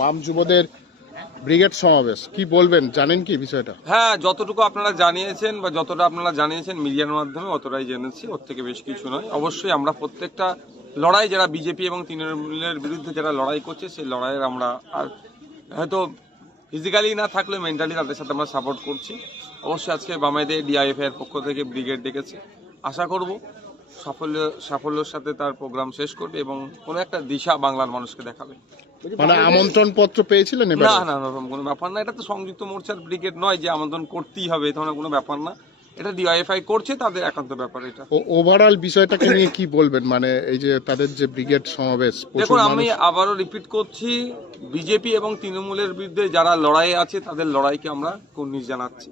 বাম যুবদের ব্রিগেড সমাবেশ। কি বলবেন? জানেন কি বিষয়টা? হ্যাঁ যতটুকু আপনারা জানিয়েছেন বা যতটা আপনারা জানিয়েছেন মিডিয়ার মাধ্যমে অতটাই জেনেছি, ওর থেকে বেশ কিছু নয়। অবশ্যই আমরা প্রত্যেকটা লড়াই, যারা বিজেপি এবং তৃণমূলের বিরুদ্ধে যারা লড়াই করছে, সেই লড়াইয়ের আমরা আর হয়তো ফিজিক্যালি না থাকলেও মেন্টালি তাদের সাথে আমরা সাপোর্ট করছি। অবশ্যই আজকে বামাইদের ডিআইএফ এর পক্ষ থেকে ব্রিগেড ডেকেছে। আশা করব সাফল্য সাফল্যের সাথে তার প্রোগ্রাম শেষ করবে এবং কোনো একটা দিশা বাংলার মানুষকে দেখাবে। মানে আমন্ত্রণ পত্র পেয়েছিলেন এবার? না না ওরকম কোনো ব্যাপার না। এটা তো সংযুক্ত মোর্চার ব্রিগেড নয় যে আমন্ত্রণ করতেই হবে ধরনের কোনো ব্যাপার না। এটা ডিআইএফআই করছে তাদের একান্ত ব্যাপার এটা। ওভারঅল বিষয়টাকে নিয়ে কি বলবেন? মানে এই যে তাদের যে ব্রিগেড সমাবেশ দেখুন আমি আবারও রিপিট করছি বিজেপি এবং তৃণমূলের বিরুদ্ধে যারা লড়াই আছে তাদের লড়াইকে আমরা কর্নিশ জানাচ্ছি।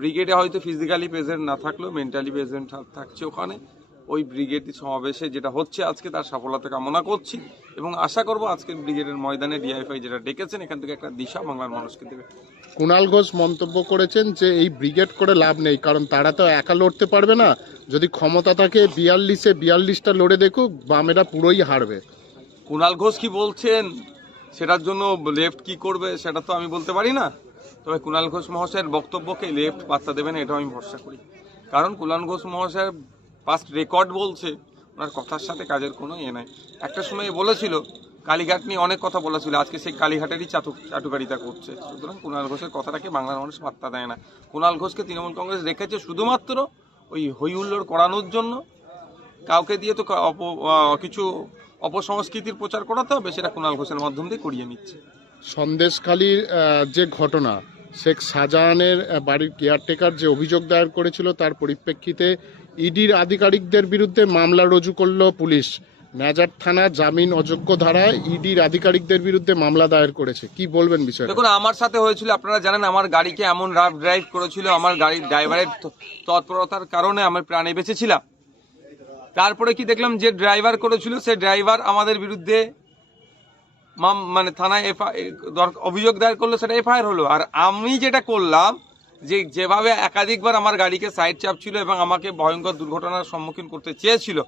ব্রিগেডে হয়তো ফিজিক্যালি প্রেজেন্ট না থাকলেও মেন্টালি প্রেজেন্ট থাকছে ওখানে। ওই ব্রিগেড সমাবেশে যেটা হচ্ছে আজকে তার সফলতা কামনা করছি এবং আশা করব আজকের ব্রিগেডের ময়দানে ডিআইএফআই যেটা ডেকেছেন এখান থেকে একটা দিশা বাংলার মানুষকে দেবে। কুণাল ঘোষ মন্তব্য করেছেন যে এই ব্রিগেড করে লাভ নেই কারণ তারা তো একা লড়তে পারবে না। যদি ক্ষমতা থাকে বিয়াল্লিশে বিয়াল্লিশটা লড়ে দেখুক বামেরা পুরোই হারবে। কুণাল ঘোষ কি বলছেন? সেটার জন্য লেফট কি করবে সেটা তো আমি বলতে পারি না। তবে কুণাল ঘোষ মহাশয়ের বক্তব্যকে লেফট বার্তা দেবেন এটাও আমি ভরসা করি। কারণ কুণাল ঘোষ মহাশয়ের পাস্ট রেকর্ড বলছে, ওনার কথার সাথে কাজের কোনো ইয়ে নাই। একটা সময় বলেছিল, কালীঘাট নিয়ে অনেক কথা বলেছিল, আজকে সেই কালীঘাটেরই চাটু চাটুকারিতা করছে। সুতরাং কুণাল ঘোষের কথাটাকে বাংলার মানুষ পাত্তা দেয় না। কুণাল ঘোষকে তৃণমূল কংগ্রেস রেখেছে শুধুমাত্র ওই হই হুল্লোড় করানোর জন্য। কাউকে দিয়ে তো অপ কিছু অপসংস্কৃতির প্রচার করাতে হবে, সেটা কুণাল ঘোষের মাধ্যম দিয়ে করিয়ে নিচ্ছে। সন্দেশখালীর যে ঘটনা, শেখ শাহজাহানের বাড়ির কেয়ারটেকার যে অভিযোগ দায়ের করেছিল, তার পরিপ্রেক্ষিতে ইডির আধিকারিকদের বিরুদ্ধে মামলা রুজু করল পুলিশ। ন্যাজার থানা জামিন অযোগ্য ধারায় ইডির আধিকারিকদের বিরুদ্ধে মামলা দায়ের করেছে। কি বলবেন বিষয়টা? দেখুন, আমার সাথে হয়েছিল, আপনারা জানেন, আমার গাড়িকে এমন রাফ ড্রাইভ করেছিল, আমার গাড়ির ড্রাইভারের তৎপরতার কারণে আমি প্রাণে বেঁচেছিলাম। তারপরে কি দেখলাম, যে ড্রাইভার করেছিল, সে ড্রাইভার আমাদের বিরুদ্ধে মানে থানায় এফ- এ- দর- অভিযোগ দায়ের করল, সেটা এফআইআর হলো। আর আমি যেটা করলাম যে যেভাবে একাধিকবার আমার গাড়িকে সাইড চাপ ছিল এবং আমাকে ভয়ঙ্কর দুর্ঘটনার সম্মুখীন করতে চেয়েছিল,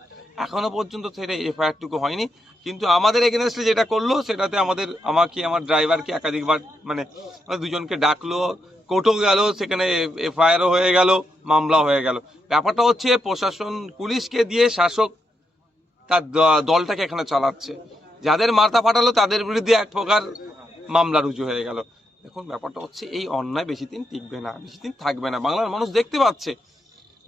এখনও পর্যন্ত সেটা এফআইআরটুকু হয়নি। কিন্তু আমাদের এগেনস্টে যেটা করল, সেটাতে আমাদের, আমাকে, আমার ড্রাইভারকে একাধিকবার মানে দুজনকে ডাকলো, কোর্টও গেল, সেখানে এফআইআরও হয়ে গেল, মামলা হয়ে গেল। ব্যাপারটা হচ্ছে, প্রশাসন পুলিশকে দিয়ে শাসক তার দলটাকে এখানে চালাচ্ছে। যাদের মাথা ফাটালো, তাদের বিরুদ্ধে এক প্রকার মামলা রুজু হয়ে গেল। দেখুন, ব্যাপারটা হচ্ছে এই অন্যায় বেশি দিন টিকবে না, বেশি দিন থাকবে না। বাংলার মানুষ দেখতে পাচ্ছে,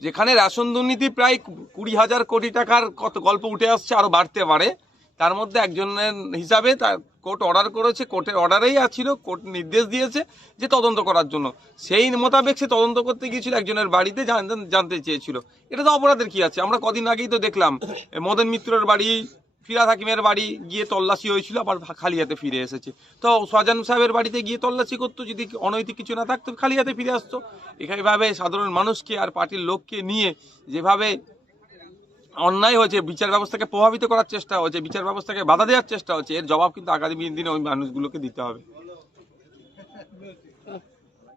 যেখানে রেশন দুর্নীতি প্রায় কুড়ি হাজার কোটি টাকার কত গল্প উঠে আসছে, আরও বাড়তে পারে। তার মধ্যে একজনের হিসাবে তার কোর্ট অর্ডার করেছে, কোর্টের অর্ডারেই আছিল, কোর্ট নির্দেশ দিয়েছে যে তদন্ত করার জন্য। সেই মোতাবেক সে তদন্ত করতে গিয়েছিল একজনের বাড়িতে, জান- জানতে চেয়েছিল। এটা তো অপরাধের কি আছে? আমরা কদিন আগেই তো দেখলাম, মদন মিত্রের বাড়ি ফিরাদ হাকিমের বাড়ি গিয়ে তল্লাশি হয়েছিল, আবার খালি হাতে ফিরে এসেছে। তো শাহজাহান সাহেবের বাড়িতে গিয়ে তল্লাশি করতো, যদি অনৈতিক কিছু না থাকতো, খালি হাতে ফিরে আসতো। এভাবে সাধারণ মানুষকে আর পার্টির লোককে নিয়ে যেভাবে অন্যায় হয়েছে, বিচার ব্যবস্থাকে প্রভাবিত করার চেষ্টা হচ্ছে বিচার ব্যবস্থাকে বাধা দেওয়ার চেষ্টা হচ্ছে এর জবাব কিন্তু আগামী দিনে ওই মানুষগুলোকে দিতে হবে।